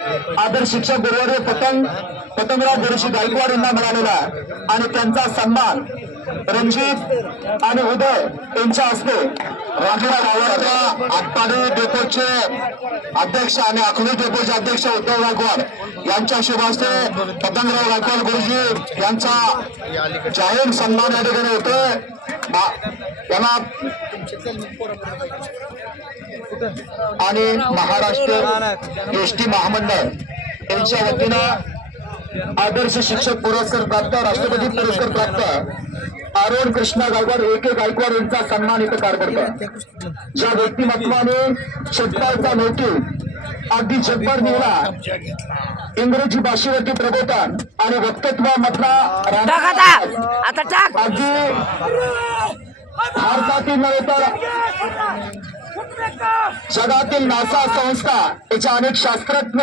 आदर्श शिक्षक गुरुवर्य पतंगराव गुरुशी गायकवाड यांना मिळालेला आणि त्यांचा सन्मान रणजित आणि उदय यांच्या हस्ते राजूराव गावाचा आटपाडी डेपोचे अध्यक्ष आणि अकलूज डेपोचे अध्यक्ष उद्धव गायकवाड यांच्या शुभ हस्ते पतंगराव गायकवाड गुरुजी यांचा जाहीर सन्मान या ठिकाणी होतोय। त्यांना आणि महाराष्ट्र एसटी महामंडळ यांच्या वतीनं आदर्श शिक्षक पुरस्कार प्राप्त राष्ट्रपती पुरस्कार प्राप्त आरोन कृष्णा गायकवाड AK गायकवाड यांचा सन्मान इथं पार पडतो। ज्या व्यक्तिमत्वाने शेतकऱ्याचा मोटिव्ह अगदी जगभर निवडा इंग्रजी भाषेवरती प्रबोधन आणि वक्तव्यामधला अगदी भारतातील नव्हे तर जगातील नासा संस्था याच्या अनेक शास्त्रज्ञ